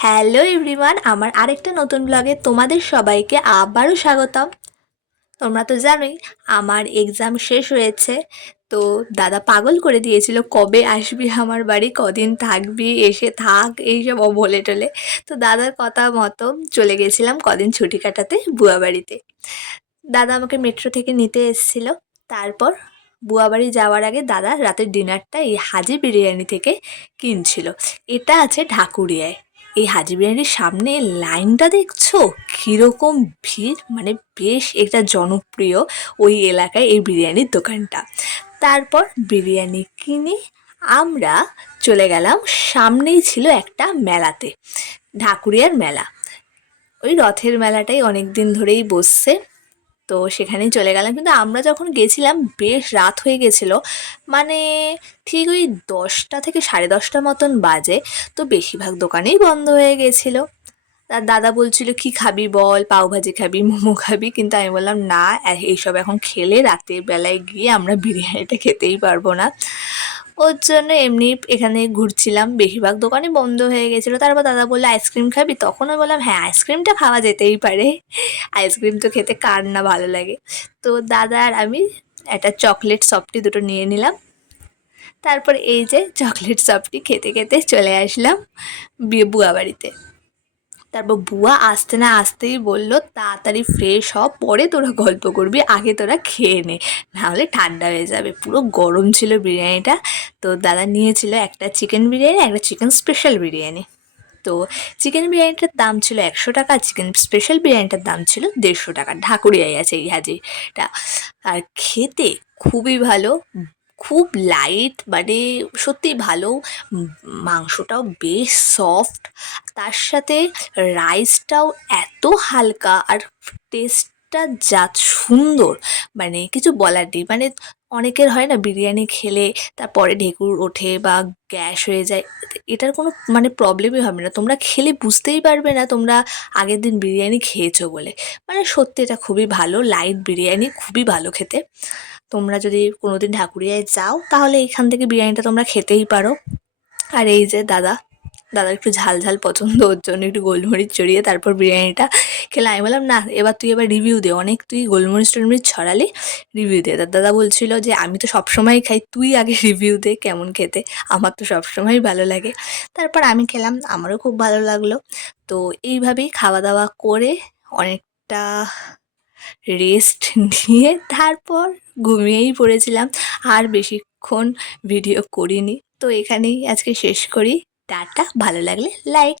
Hello everyone, আমার আরেকটা নতুন ব্লগে তোমাদের সবাইকে আবারও স্বাগতম। তোমরা তো জানোই আমার এক্সাম শেষ হয়েছে। তো দাদা পাগল করে দিয়েছিল, কবে আসবি আমার বাড়ি, কদিন থাকবি, এসে থাক, এইসব বলে টলে। তো দাদার কথা মতো চলে গেছিলাম কদিন ছুটি কাটাতে বুয়া বাড়িতে। দাদা আমাকে মেট্রো থেকে নিতে এসেছিল। তারপর বুয়া বাড়ি যাওয়ার আগে দাদা রাতের ডিনারটা এই হাজি বিরিয়ানি থেকে কিনছিল। এটা আছে ঢাকুরিয়ায়। এই হাজি বিরিয়ানির সামনে লাইনটা দেখছো কীরকম ভিড়, মানে বেশ এটা জনপ্রিয় ওই এলাকায় এই বিরিয়ানির দোকানটা। তারপর বিরিয়ানি কিনে আমরা চলে গেলাম, সামনেই ছিল একটা মেলাতে, ঢাকুরিয়ার মেলা। ওই রথের মেলাটাই অনেক দিন ধরেই বসছে, তো সেখানেই চলে গেলাম। কিন্তু আমরা যখন গেছিলাম বেশ রাত হয়ে গেছিলো, মানে ঠিক ওই 10টা থেকে 10:30 মতন বাজে। তো বেশিরভাগ দোকানেই বন্ধ হয়ে গেছিলো। তার দাদা বলছিল কি খাবি বল, পাওভাজি খাবি, মোমো খাবি, কিন্তু আমি বললাম না, এইসব এখন খেলে রাতের বেলায় গিয়ে আমরা বিরিয়ানিটা খেতেই পারবো না। ওর জন্য এমনি এখানে ঘুরছিলাম, বেশিরভাগ দোকানে বন্ধ হয়ে গেছিলো। তারপর দাদা বললো আইসক্রিম খাবি, তখন আমি বললাম হ্যাঁ আইসক্রিমটা খাওয়া যেতেই পারে, আইসক্রিম তো খেতে কার না ভালো লাগে। তো দাদা আর আমি একটা চকলেট সফটি দুটো নিয়ে নিলাম। তারপর এই যে চকলেট সফটি খেতে খেতে চলে আসলাম বুয়া বাড়িতে। তারপর বুয়া আসতে না আসতেই বলল তাড়াতাড়ি ফ্রেশ হ, পরে তোরা গল্প করবি, আগে তোরা খেয়ে নে, নাহলে ঠান্ডা হয়ে যাবে। পুরো গরম ছিল বিরিয়ানিটা। তো দাদা নিয়েছিল একটা চিকেন বিরিয়ানি, একটা চিকেন স্পেশাল বিরিয়ানি। তো চিকেন বিরিয়ানিটার দাম ছিল 100 টাকা, চিকেন স্পেশাল বিরিয়ানিটার দাম ছিল 150 টাকা। ঢাকুরিয়ায় আছে এই হাজিটা। আর খেতে খুবই ভালো, খুব লাইট, মানে সত্যিই ভালো। মাংসটাও বেশ সফট, তার সাথে রাইসটাও এত হালকা, আর টেস্টটা যা সুন্দর, মানে কিছু বলার নেই। মানে অনেকের হয় না বিরিয়ানি খেলে তারপরে ঢেকুর ওঠে বা গ্যাস হয়ে যায়, এটার কোনো মানে প্রবলেমই হবে না। তোমরা খেলে বুঝতেই পারবে না তোমরা আগের দিন বিরিয়ানি খেয়েছো বলে। মানে সত্যি এটা খুবই ভালো, লাইট বিরিয়ানি, খুবই ভালো খেতে। তোমরা যদি কোনোদিন ঢাকুরিয়ায় যাও তাহলে এইখান থেকে বিরিয়ানিটা তোমরা খেতেই পারো। আর এই যে দাদার একটু ঝাল ঝাল পছন্দ, ওর জন্য একটু গোলমরিচ ছড়িয়ে তারপর বিরিয়ানিটা খেলে। আমি বললাম না, এবার তুই এবার রিভিউ দে, অনেক তুই গোলমরিচ টোলমরিচ ছড়ালি, রিভিউ দে। দাদা বলছিল যে আমি তো সবসময় খাই, তুই আগে রিভিউ দে কেমন খেতে, আমার তো সবসময়ই ভালো লাগে। তারপর আমি খেলাম, আমারও খুব ভালো লাগলো। তো এইভাবেই খাওয়া দাওয়া করে অনেকটা রেস্ট নিয়ে তারপর ঘুমিয়েই পড়েছিলাম। আর বেশিক্ষণ ভিডিও করিনি। তো এখানেই আজকে শেষ করি। টাটা, ভালো লাগলে লাইক।